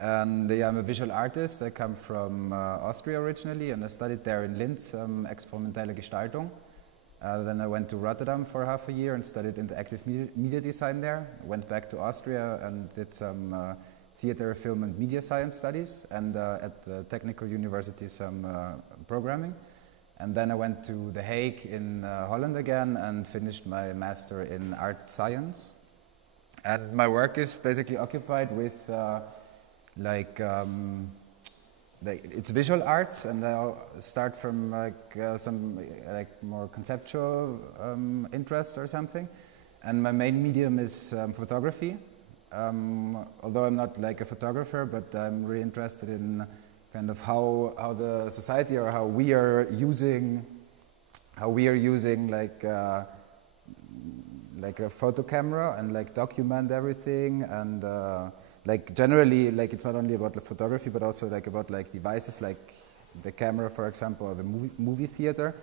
And yeah, I'm a visual artist. I come from Austria originally, and I studied there in Linz, experimentelle Gestaltung. Then I went to Rotterdam for half a year and studied interactive media design there. Went back to Austria and did some theater, film, and media science studies, and at the Technical University some programming. And then I went to The Hague in Holland again and finished my master in art science. And my work is basically occupied with it's visual arts, and I'll start from some more conceptual interests or something. And my main medium is photography. Although I'm not like a photographer, but I'm really interested in kind of how the society or how we are using like a photo camera and like document everything, and like generally, like it's not only about the photography, but also like about like devices like the camera, for example, or the movie theater.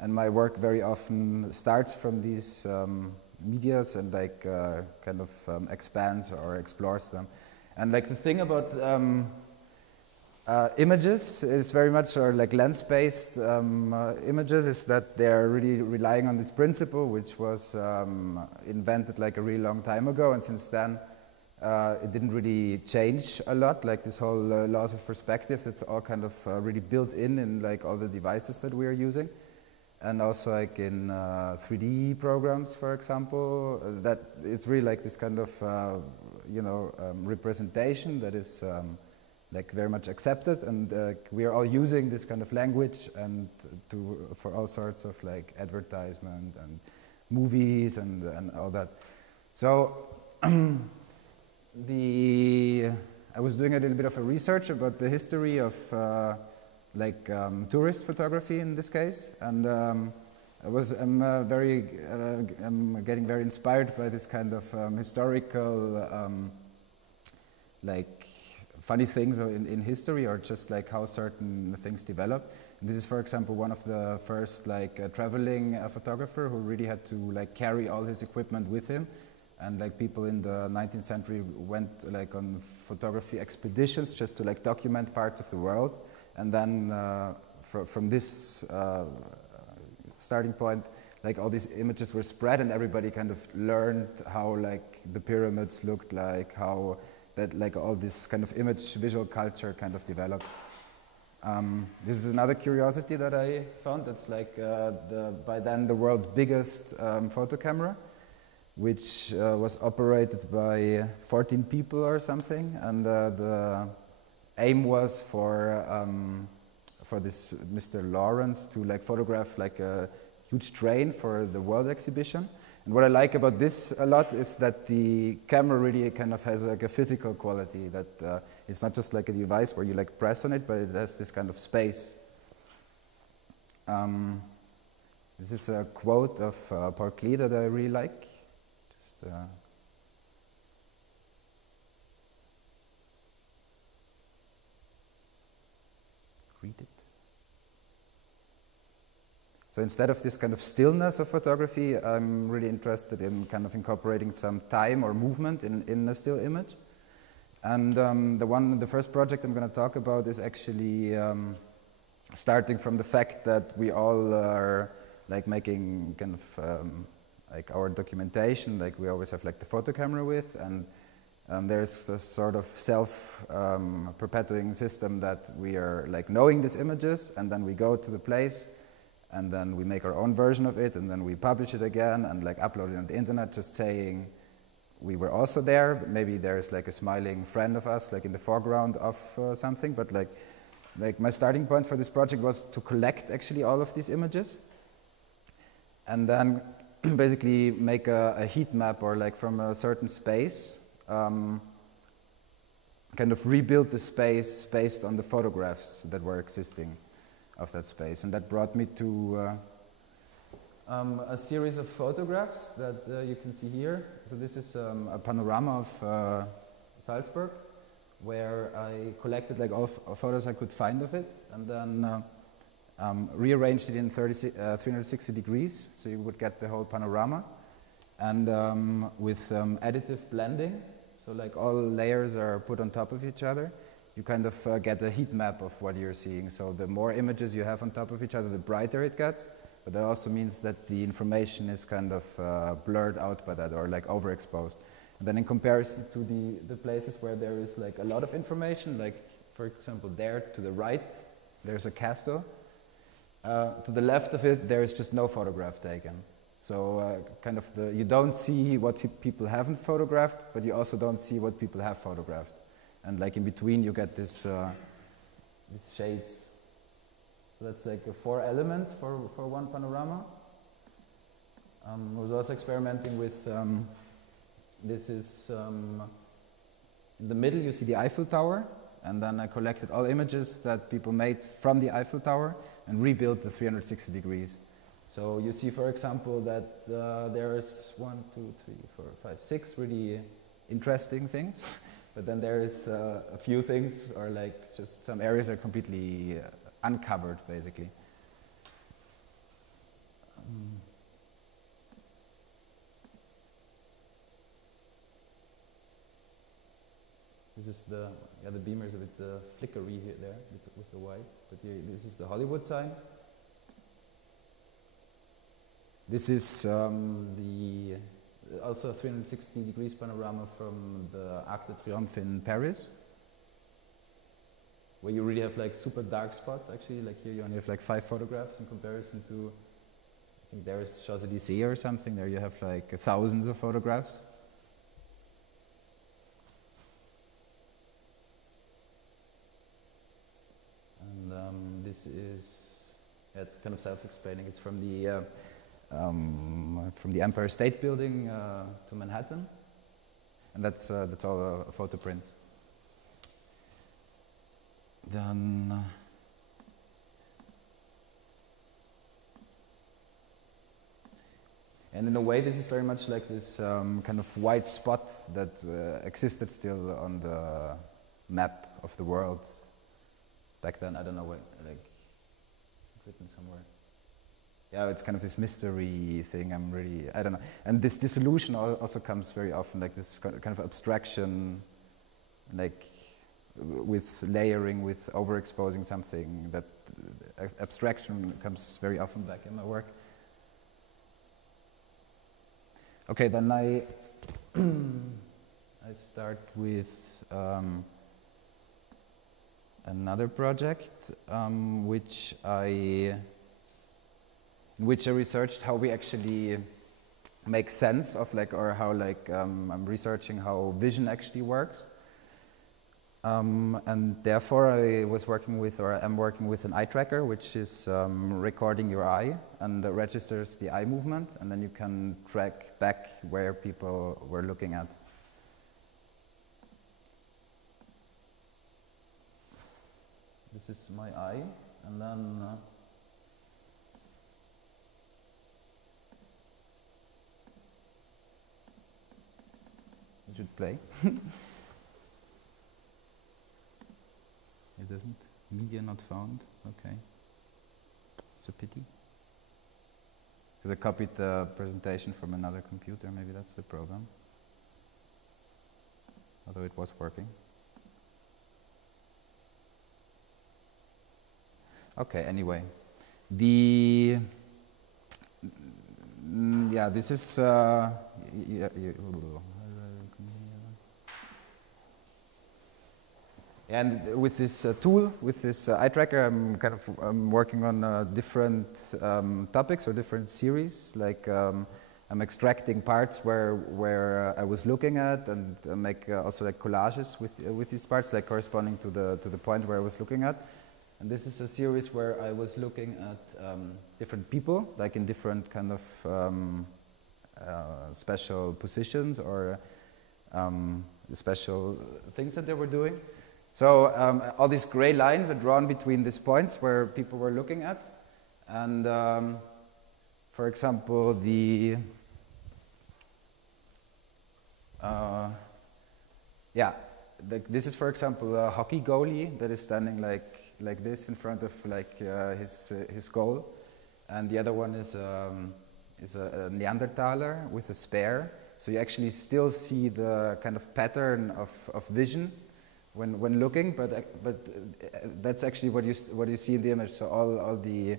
And my work very often starts from these medias and like kind of expands or explores them. And like the thing about images is very much, or like lens-based images, is that they're really relying on this principle, which was invented like a really long time ago, and since then it didn't really change a lot. Like this whole laws of perspective, that's all kind of really built in like all the devices that we are using, and also like in 3D programs, for example, that it's really like this kind of representation that is like very much accepted, and we are all using this kind of language and for all sorts of like advertisement and movies and all that. So I was doing a little bit of a research about the history of tourist photography in this case, and I'm getting very inspired by this kind of historical like funny things in history, or just like how certain things develop. And this is, for example, one of the first like traveling photographer who really had to like carry all his equipment with him. And like people in the 19th century went like on photography expeditions just to like document parts of the world. And then from this starting point, like all these images were spread, and everybody kind of learned how like the pyramids looked like, how that like all this kind of image visual culture kind of developed. This is another curiosity that I found. That's like by then the world's biggest photo camera, which was operated by 14 people or something, and the aim was for this Mr. Lawrence to like photograph like a huge train for the world exhibition. And what I like about this a lot is that the camera really kind of has like a physical quality, that it's not just like a device where you like press on it, but it has this kind of space. This is a quote of Paul Klee that I really like. Just read it. So instead of this kind of stillness of photography, I'm really interested in kind of incorporating some time or movement in a still image. And the first project I'm going to talk about is actually starting from the fact that we all are like making kind of like our documentation, like we always have like the photo camera with, and there's a sort of self-perpetuating system that we are like knowing these images, and then we go to the place, and then we make our own version of it, and then we publish it again and like upload it on the internet, just saying we were also there. Maybe there's like a smiling friend of us like in the foreground of something, but like my starting point for this project was to collect actually all of these images, and then basically make a heat map, or like from a certain space, kind of rebuild the space based on the photographs that were existing of that space. And that brought me to a series of photographs that you can see here. So this is a panorama of Salzburg, where I collected like all photos I could find of it, and then rearranged it in 360 degrees, so you would get the whole panorama, and with additive blending. So like all layers are put on top of each other. You kind of get a heat map of what you're seeing. So the more images you have on top of each other, the brighter it gets. But that also means that the information is kind of blurred out by that, or like overexposed. And then in comparison to the places where there is like a lot of information, like for example there to the right, there's a castle. To the left of it, there is just no photograph taken. So kind of you don't see what people haven't photographed, but you also don't see what people have photographed. And like in between, you get these shades. So that's like 4 elements for one panorama. I was also experimenting with, this is, in the middle you see the Eiffel Tower, and then I collected all images that people made from the Eiffel Tower and rebuilt the 360 degrees. So you see, for example, that there is 1, 2, 3, 4, 5, 6 really interesting things, but then there is a few things, or like just some areas are completely uncovered, basically. This is the beamer is a bit flickery here there with the white, but here, this is the Hollywood sign. This is also a 360 degrees panorama from the Arc de Triomphe in Paris, where you really have like super dark spots. Actually, like here you only have like 5 photographs in comparison to, I think there is Champs-Élysées or something. There you have like thousands of photographs. And this is, yeah, it's kind of self-explaining. It's from the Empire State Building to Manhattan, and that's all a photo print. Then and in a way, this is very much like this kind of white spot that existed still on the map of the world back then. I don't know what, like, it's written somewhere. Yeah, it's kind of this mystery thing. I don't know. And this dissolution also comes very often, like this kind of abstraction, like with layering, with overexposing something. That abstraction comes very often back in my work. Okay, then I start with another project, in which I researched how we actually make sense of like, or how like, I'm researching how vision actually works. And therefore I was working with, or am working with an eye tracker, which is recording your eye and registers the eye movement, and then you can track back where people were looking at. This is my eye, and then it should play. It doesn't. Media not found. Okay. It's a pity. Because I copied the presentation from another computer. Maybe that's the problem. Although it was working. Okay, anyway. Yeah, this is... And with this tool, with this eye tracker, I'm working on different topics or different series. Like I'm extracting parts where I was looking at, and make also like collages with these parts, like corresponding to the point where I was looking at. And this is a series where I was looking at different people, like in different kind of special positions or special things that they were doing. So all these gray lines are drawn between these points where people were looking at. And for example, this is, for example, a hockey goalie that is standing like this in front of like his goal. And the other one is a Neanderthaler with a spear. So you actually still see the kind of pattern of vision when looking, but that's actually what you see in the image. So all the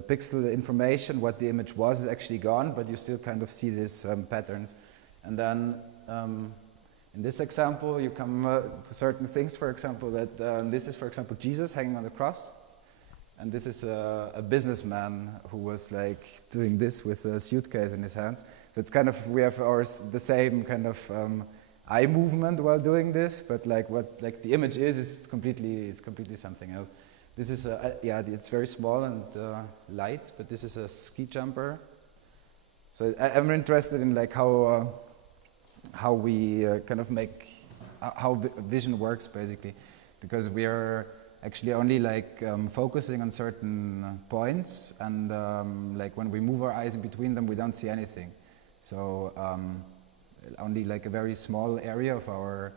pixel information, what the image was, is actually gone, but you still kind of see these patterns. And then in this example, you come to certain things. For example, that this is, for example, Jesus hanging on the cross. And this is a businessman who was like doing this with a suitcase in his hands. So it's kind of, we have the same kind of eye movement while doing this, but like what the image is completely something else. This is yeah, it's very small and light, but this is a ski jumper. So I'm interested in like how we kind of make how vision works basically, because we are actually only like focusing on certain points, and like when we move our eyes in between them, we don't see anything. So only like a very small area of our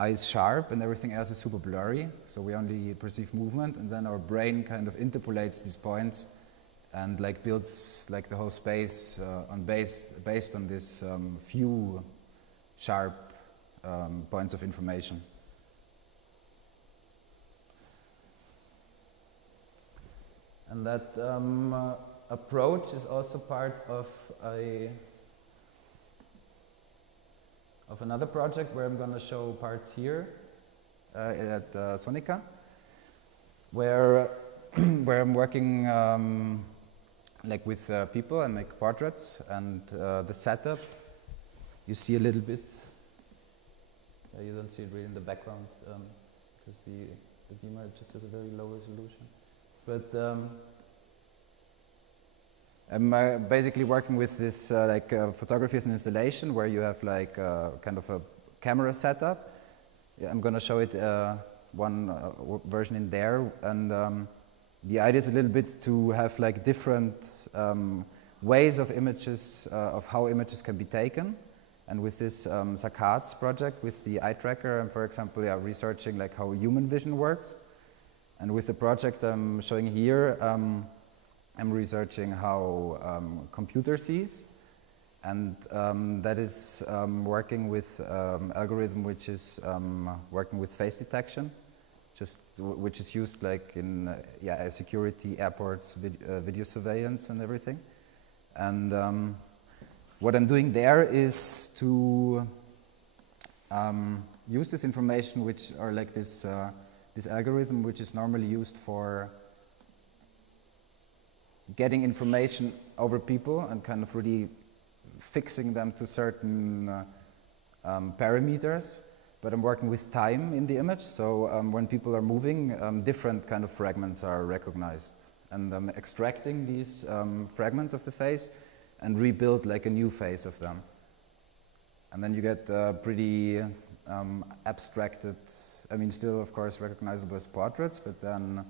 eyes sharp, and everything else is super blurry. So we only perceive movement, and then our brain kind of interpolates these points and like builds like the whole space based on this few sharp points of information. And that approach is also part of another project where I'm going to show parts here at Sonica, where I'm working like with people and make portraits, and the setup you see a little bit. You don't see it really in the background because the beamer just has a very low resolution. But I'm basically working with this like photography as an installation, where you have like kind of a camera setup. Yeah, I'm going to show it one version in there, and the idea is a little bit to have like different ways of images, of how images can be taken. And with this Saccades project, with the eye tracker, I'm, for example, researching like how human vision works. And with the project I'm showing here, I'm researching how computer sees, and that is working with algorithm which is working with face detection, which is used like in security, airports, video surveillance, and everything. And what I'm doing there is to use this information, which are like this algorithm, which is normally used for getting information over people and kind of really fixing them to certain parameters. But I'm working with time in the image, so when people are moving, different kind of fragments are recognized. And I'm extracting these fragments of the face and rebuild like a new face of them. And then you get pretty abstracted, I mean, still of course recognizable as portraits, but then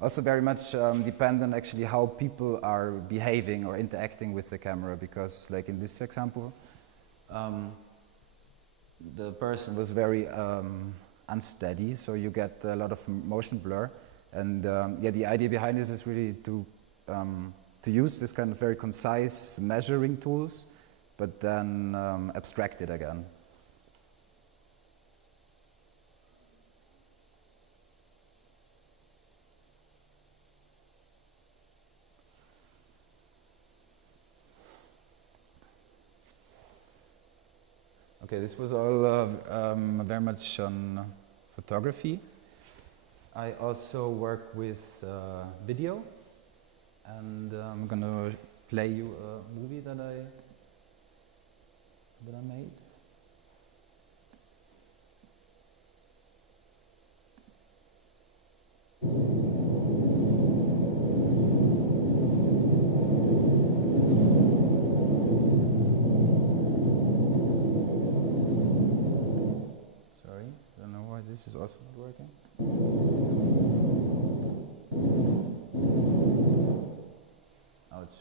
also very much dependent actually how people are behaving or interacting with the camera, because like in this example, the person was very unsteady, so you get a lot of motion blur. And yeah, the idea behind this is really to use this kind of very concise measuring tools, but then abstract it again. Okay, this was all very much on photography. I also work with video, and I'm gonna play you a movie that I made. Sorry, I don't know why this is also not working. Ouch.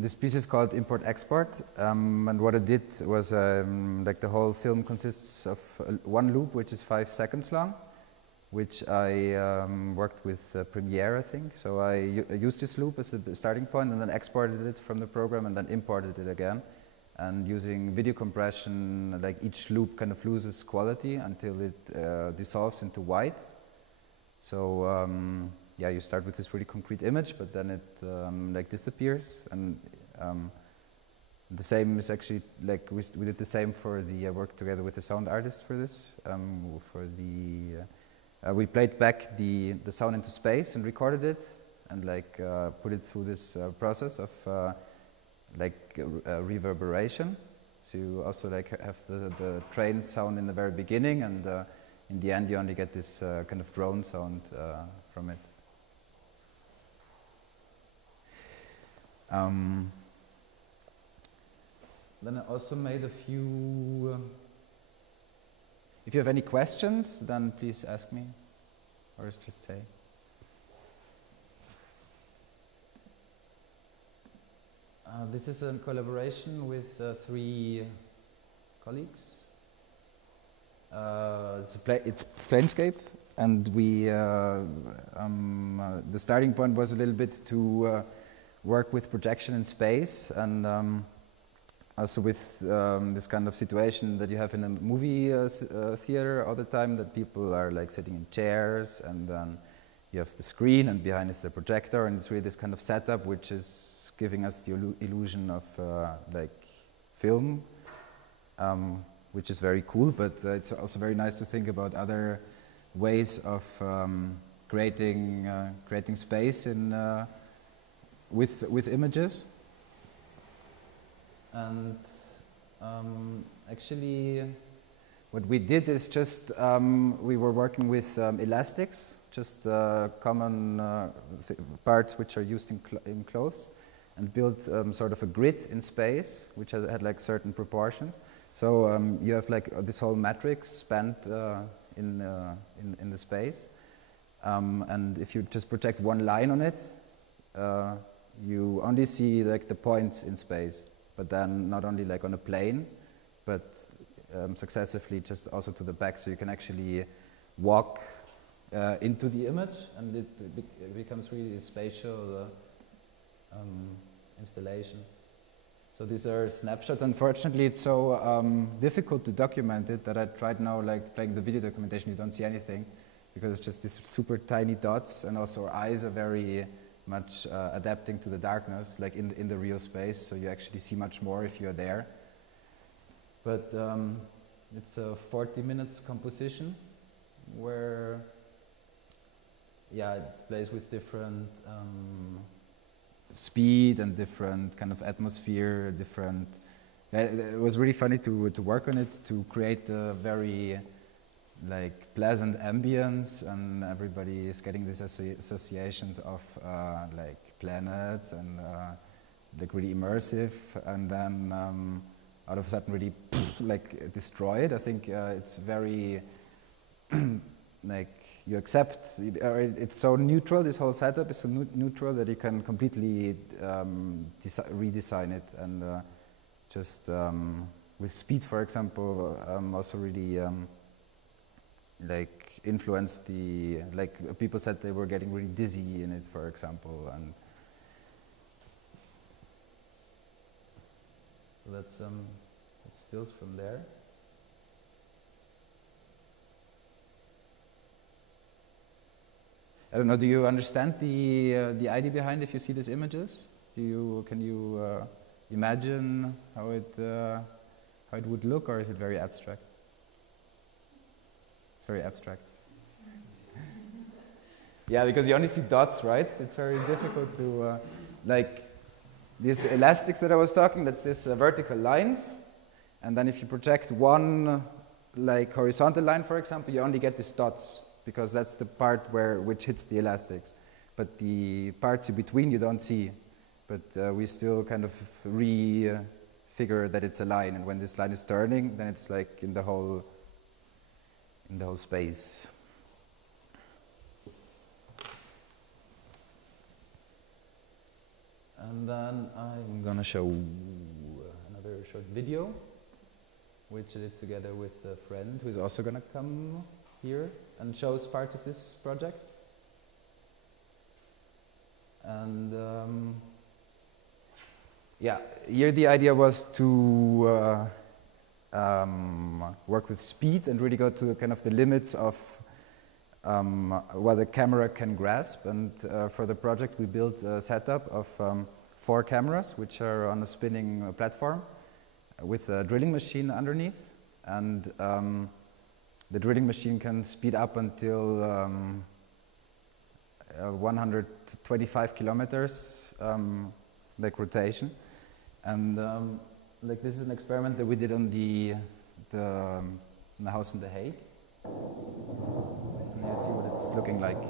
This piece is called Import Export, and what I did was like the whole film consists of one loop which is 5 seconds long, which I worked with Premiere, I think. So I used this loop as a starting point and then exported it from the program and then imported it again. And using video compression, like each loop kind of loses quality until it dissolves into white. So yeah, you start with this really concrete image, but then it like disappears. And the same is actually like we did the same for the work together with the sound artist for this. We played back the sound into space and recorded it, and like put it through this process of like reverberation. So you also like have the train sound in the very beginning, and in the end you only get this kind of drone sound from it. Then I also made a few. If you have any questions, then please ask me, or just say. This is a collaboration with 3 colleagues. It's Planescape, and we the starting point was a little bit to work with projection in space, and also with this kind of situation that you have in a movie theater all the time, that people are like sitting in chairs, and then you have the screen, and behind is the projector, and it's really this kind of setup which is giving us the illusion of like film, which is very cool, but it's also very nice to think about other ways of creating space in with images. And actually what we did is just we were working with elastics, just common parts which are used in clothes, and built sort of a grid in space which had like certain proportions. So you have like this whole matrix spanned in the space, and if you just project one line on it, you only see like the points in space, but then not only like on a plane, but successively just also to the back, so you can actually walk into the image, and it becomes really a spatial installation. So these are snapshots. Unfortunately, it's so difficult to document it that I tried now, like playing the video documentation, you don't see anything, because it's just these super tiny dots, and also our eyes are very much adapting to the darkness, like in the real space, so you actually see much more if you're there. But it's a 40 minutes composition where, yeah, it plays with different speed and different kind of atmosphere, different. It was really funny to work on it, to create a very like pleasant ambience, and everybody is getting these associations of like planets and like really immersive, and then out of a sudden really like destroyed. I think it's very like you accept, it's so neutral, this whole setup is so neutral that you can completely redesign it, and just with speed, for example, also really like influenced the, like people said they were getting really dizzy in it, for example, and so that's stills from there. I don't know. Do you understand the idea behind? If you see these images, can you imagine how it would look, or is it very abstract? It's very abstract. Yeah, because you only see dots, right? It's very difficult to like these elastics that I was talking. That's this vertical lines, and then if you project one like horizontal line, for example, you only get these dots, because that's the part which hits the elastics. But the parts in between you don't see. But we still kind of figure that it's a line, and when this line is turning, then it's like in the whole space. And then I'm gonna show another short video, which I did together with a friend who's also gonna come here and shows parts of this project. And yeah, here the idea was to work with speed and really go to kind of the limits of what the camera can grasp. And for the project we built a setup of 4 cameras which are on a spinning platform with a drilling machine underneath. And the drilling machine can speed up until 125 kilometers like rotation. And like this is an experiment that we did on the house in The Hague. And you see what it's looking like.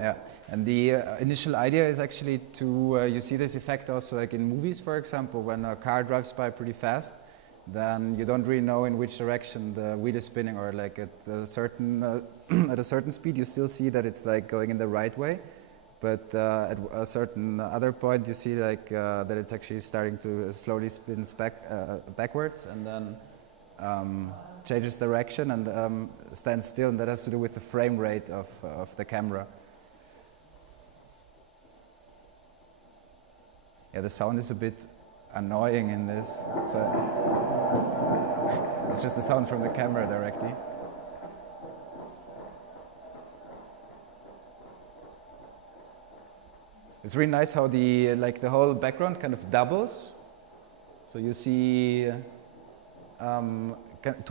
Yeah, and the initial idea is actually to, you see this effect also like in movies, for example, when a car drives by pretty fast, then you don't really know in which direction the wheel is spinning, or like at a certain, at a certain speed you still see that it's like going in the right way, but at a certain other point you see like that it's actually starting to slowly spin backwards and then changes direction and stands still, and that has to do with the frame rate of the camera. Yeah, the sound is a bit annoying in this, so it's just the sound from the camera directly. It's really nice how the like the whole background kind of doubles. So you see 2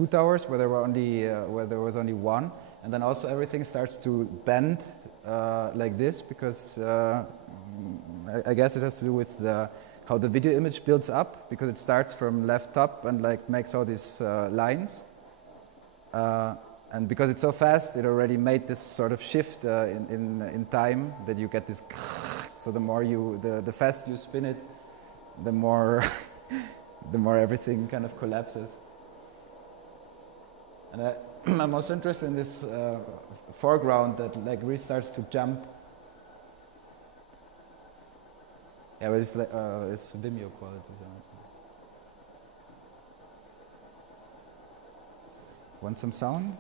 towers where there were only where there was only one, and then also everything starts to bend like this because. I guess it has to do with how the video image builds up, because it starts from left top and like makes all these lines. And because it's so fast, it already made this sort of shift in time that you get this. So the more you, the faster you spin it, the more the more everything kind of collapses. And I'm also interested in this foreground that like really starts to jump. Yeah, but it's like it's Vimeo quality. So want some sound?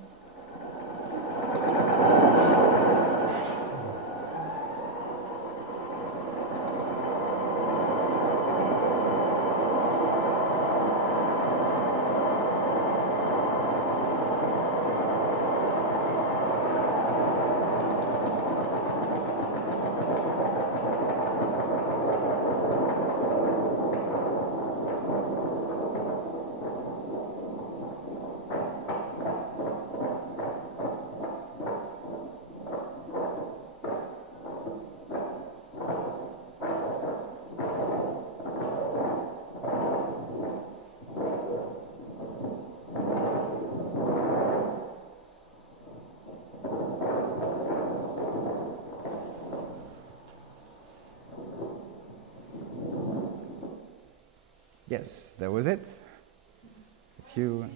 Yes, that was it. If you,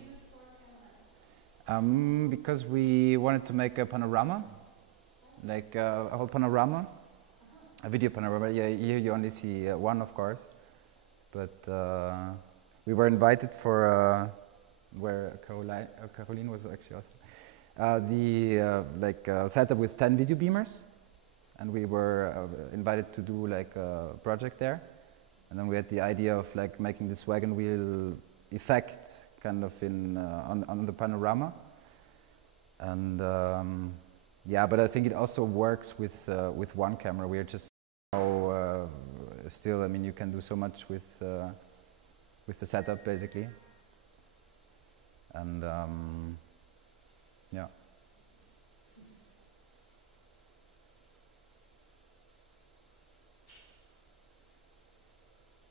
because we wanted to make a panorama, like a whole panorama, a video panorama. Yeah, here you only see one, of course, but we were invited for where Caroline was actually also the setup with 10 video beamers, and we were invited to do like a project there. And then we had the idea of like making this wagon wheel effect kind of in on the panorama, and Yeah, but I think it also works with one camera. We are just still. I mean, you can do so much with the setup basically, and yeah.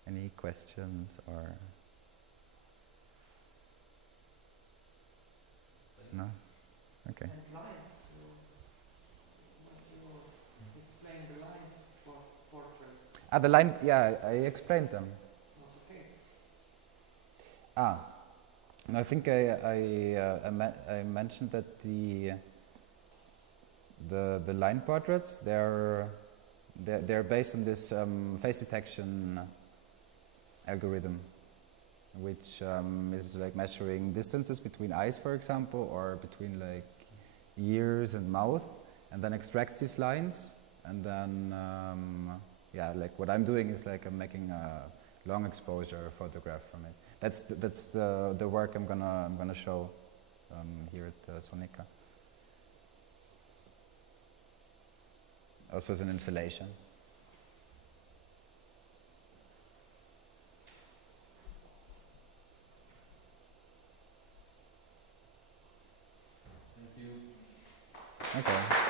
Any questions or no? Okay. And lines, you explain the lines for portraits. Ah, the line. Yeah, I explained them. Okay. Ah, no, I think I mentioned that the line portraits they're based on this face detection algorithm, which is like measuring distances between eyes, for example, or between like ears and mouth, and then extracts these lines, and then yeah, like what I'm doing is like I'm making a long exposure photograph from it. That's the work I'm gonna show here at Sonica. Also as an installation. Thank you. Okay.